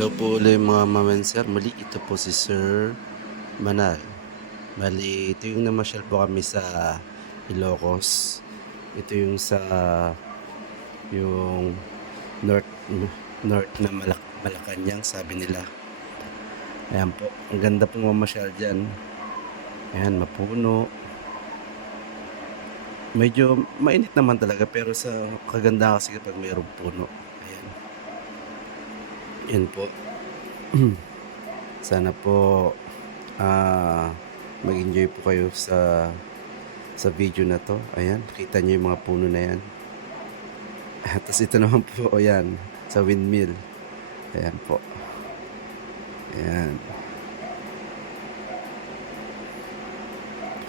Hello po ulit mga mamansir. Muli ito po si Sir Manal. Bali, ito yung namasyal po kami sa Ilocos. Ito yung sa yung north north na Malacanang, sabi nila. Ayan po, ang ganda pong mamasyal dyan. Ayan, mapuno. Medyo mainit naman talaga, pero sa kaganda kasi kapag mayroong puno. Ayan. Ayan po. Sana po mag-enjoy po kayo sa video na to. Ayan, kita nyo yung mga puno na yan. Tapos ito naman po, ayan, sa windmill. Ayan po. Ayan.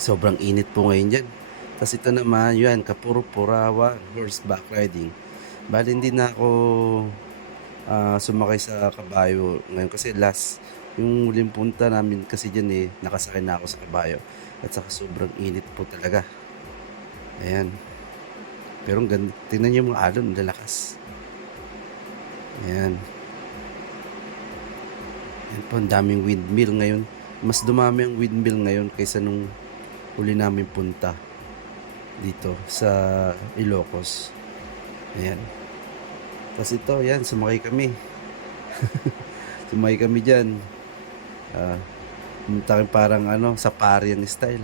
Sobrang init po ngayon dyan. Tapos ito naman, yan, Kapuro-Purawan, horseback riding. Bali, hindi na ako sumakay sa kabayo ngayon kasi yung huling punta namin kasi dyan nakasakay na ako sa kabayo. At saka sobrang init po talaga. Ayan. Pero ang ganda. Tingnan niyo yung mga alon, lalakas. Ayan. Ayan po, ang daming windmill ngayon. Mas dumami ang windmill ngayon kaysa nung huli namin punta dito sa Ilocos. Ayan. Tapos ito, ayan, sumakay kami. Sumakay kami dyan. Parang Saparian style.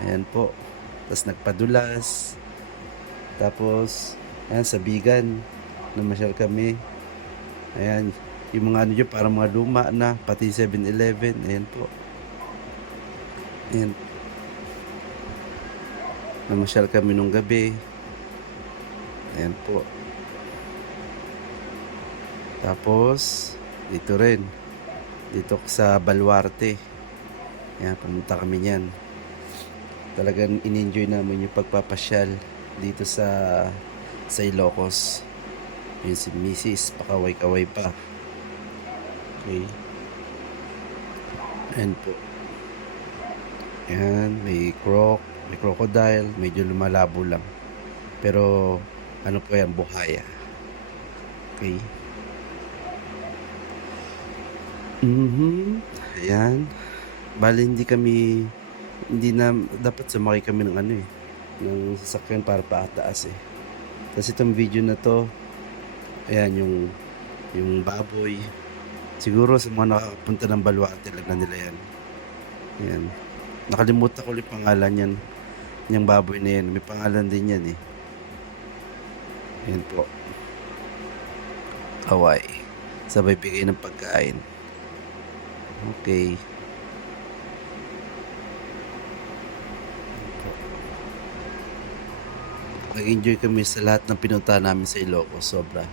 Ayan po. Tapos nagpadulas. Tapos, ayan, sa Bigan, namasyal kami. Ayan, yung mga dyan, parang mga luma na, pati 7-Eleven. Ayan po. Ayan. Namasyal kami nung gabi. Ayan po. Tapos, dito rin. Dito sa Baluarte. Ayan, pumunta kami niyan. Talagang in-enjoy namin yung pagpapasyal dito sa Ilocos. Yun si Mrs. Pakaway-kaway pa. Okay. Ayan po. Ayan, may crocodile. Medyo lumalabo lang. Pero, ano po yan, buhaya. Okay. Ayan. Bali, hindi na, dapat sumakay kami ng ng sasakyan para paataas Tapos itong video na to, ayan, yung baboy. Siguro sa mga nakakapunta ng Baluarte, lagnan nila yan. Ayan. Nakalimutan ko ulit pangalan yan. Yung baboy na yan. May pangalan din yan Ayan po. Hawaii. Sabay bigay ng pagkain. Okay. Nag-enjoy kami sa lahat ng pinuntahan namin sa Ilocos. Sobra.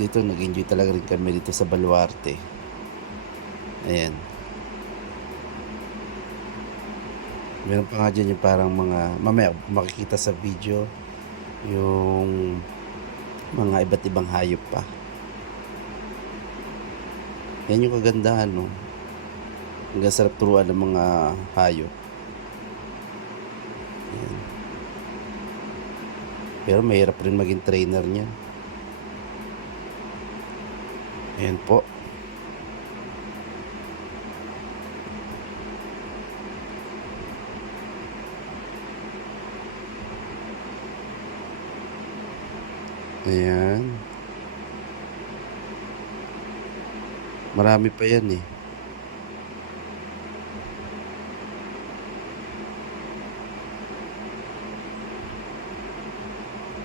Dito nag-enjoy talaga rin kami dito sa Baluarte. Ayan. Meron pa nga dyan yung parang mamaya makikita sa video yung mga iba't ibang hayop pa. Yan yung kagandahan, no? Hanggang sarap turuan ng mga hayop. Yan. Pero mahirap rin maging trainer niyan. Ayan po. Ayan. Marami pa yan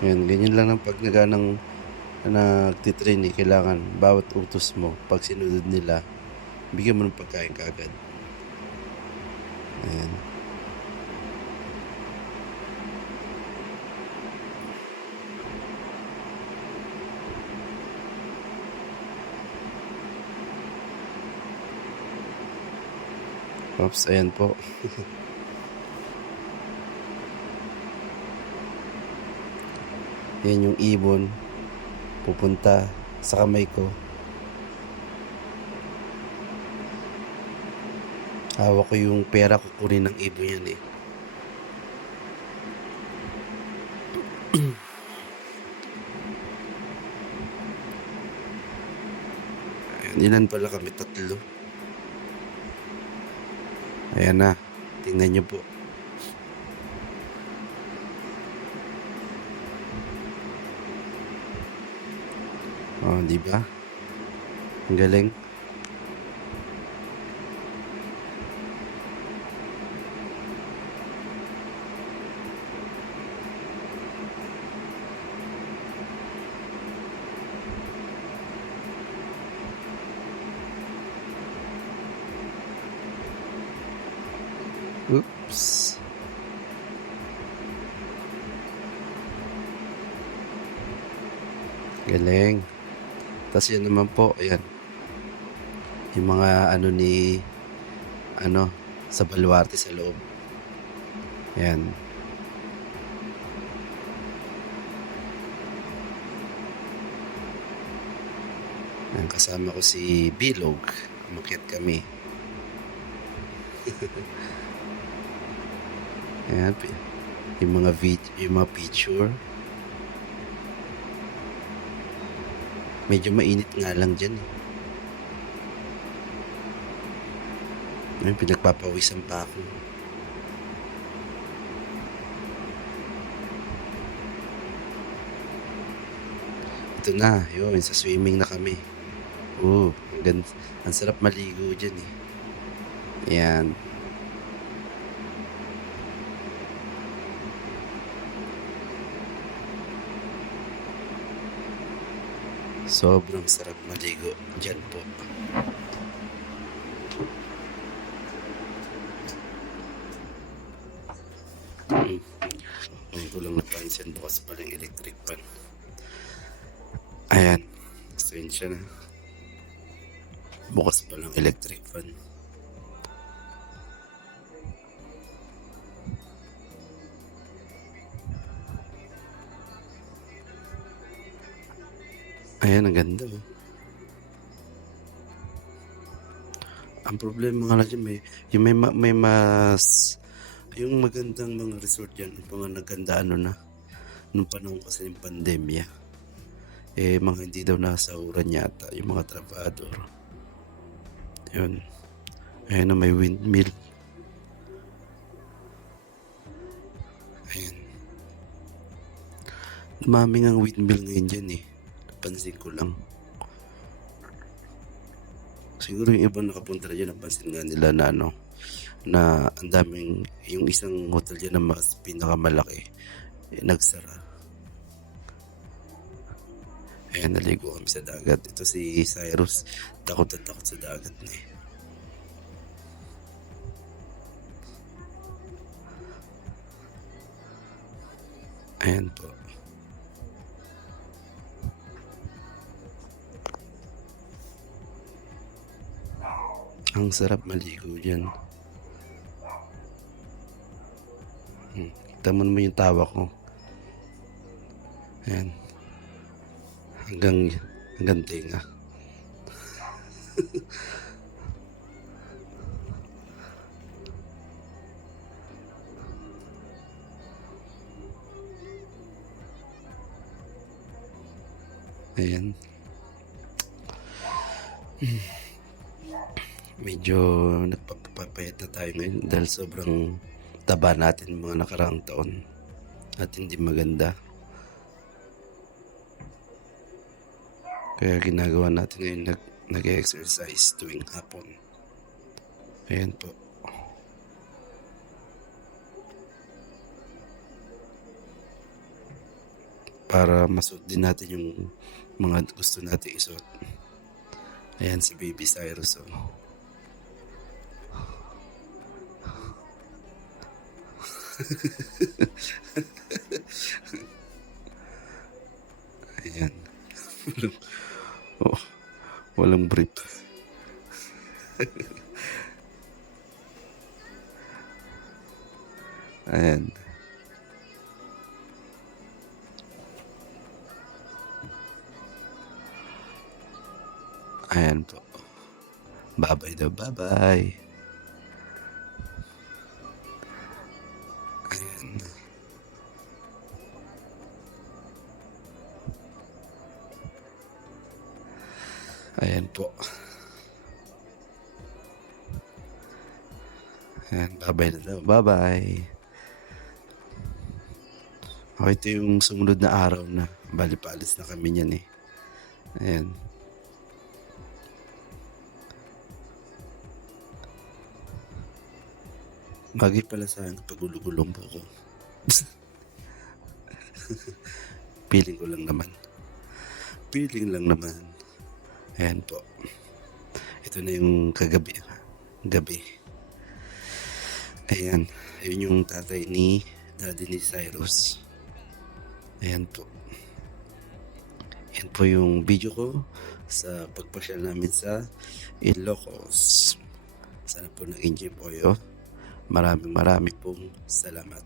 Ayan, ganyan lang ang pag nagtitrain kailangan bawat utos mo, pag sinunod nila, bigyan mo ng pagkain kaagad. Ayan. Oops, ayan po. Yan yung ibon pupunta sa kamay ko. Hawak ko yung pera, kukunin ng ibon yan Ilan pala kami? 3. Ayan na. Tingnan niyo po. Oh, di ba? Ang galing. Oops. Galing. Tapos yun naman po, ayan. Yung mga ano ni, sa baluarte sa loob. Ayan. Ayan, kasama ko si Bilog. Umakyat kami. Ayan, yung mga picture. Medyo mainit nga lang dyan. Ayan, pinagpapawisan pa ako. Ito na, yun, sa swimming na kami. Ang sarap maligo dyan eh. Ayan. Sobrang sarap maligo dyan po. Ngayon ko lang napansin, bukas pa lang electric fan. Ayan. Pasensya na. Bukas pa lang electric fan. Ayan, ang ganda oh. Ang problema nga lang dyan, yung magandang mga resort dyan, mga naganda nung panahon kasi ng pandemya. Mga hindi daw nasahuran yata, yung mga trabador. Yun. Ayan na, may windmill. Ayan. Dumaming ang windmill ngayon dyan eh. Napansin ko lang. Siguro yung iba nakapunta na dyan, napansin nga nila na na ang daming, yung isang hotel dyan na mas pinakamalaki, nagsara. Ayan, naligo kami sa dagat. Ito si Cyrus, takot na takot sa dagat na eh. Ayan po. Ang sarap maligo dyan. Kita mo naman yung tawa ko. Ayan. Hanggang tinga. Ayan. Medyo nagpapapayat na tayo ngayon dahil sobrang taba natin mga nakaraang taon at hindi maganda. Kaya ginagawa natin ngayon, nag-exercise tuwing hapon. Ayan po. Para masuot din natin yung mga gusto natin isuot. Ayan si Baby Cyrus oh. Ayan. Walang brief. Ayan. Ayan po. Bye-bye daw. Bye-bye. Ayan. Ayan po. Ayan, bye-bye na daw. Bye-bye. Okay, ito yung sumunod na araw na. Bali, paalis na kami niyan eh. Ayan. Bagay pala sa akin kapag gulong-gulong po ako. Feeling ko lang naman. Feeling lang naman. Ayan po. Ito na yung kagabi. Gabi. Ayan. Ayun yung tatay ni Daddy ni Cyrus. Ayan po. Ayan po yung video ko sa pagpasyal namin sa Ilocos. Sana po nag-enjoy po kayo. Maraming pong salamat.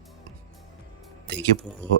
Thank you po.